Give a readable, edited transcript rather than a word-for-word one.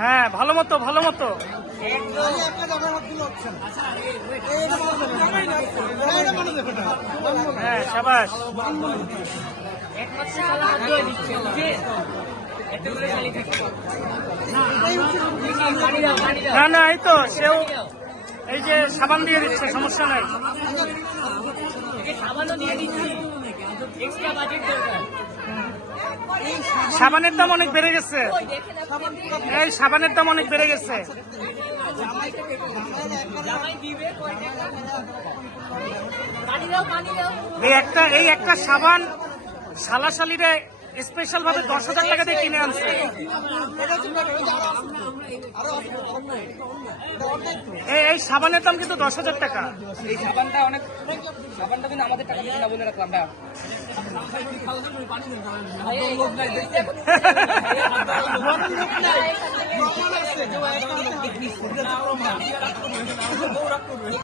হ্যাঁ, ভালো মতো ভালো মতো। হ্যাঁ, সাবাস। না না, এই তো সেও এই যে সাবান দিয়ে দিচ্ছে, সমস্যা নাই। সাবানের দাম অনেক বেড়ে গেছে, এই সাবানের দাম অনেক বেড়ে গেছে। এই একটা সাবান শালাশালিরে স্পেশাল ভাবে 10,000 টাকা দিয়ে কিনে আনছে। এই সাবানের দাম কিন্তু 10,000 টাকা। এই সাবানটা কিন্তু আমাদের টাকা দিয়ে বলে রাখলাম ভাই।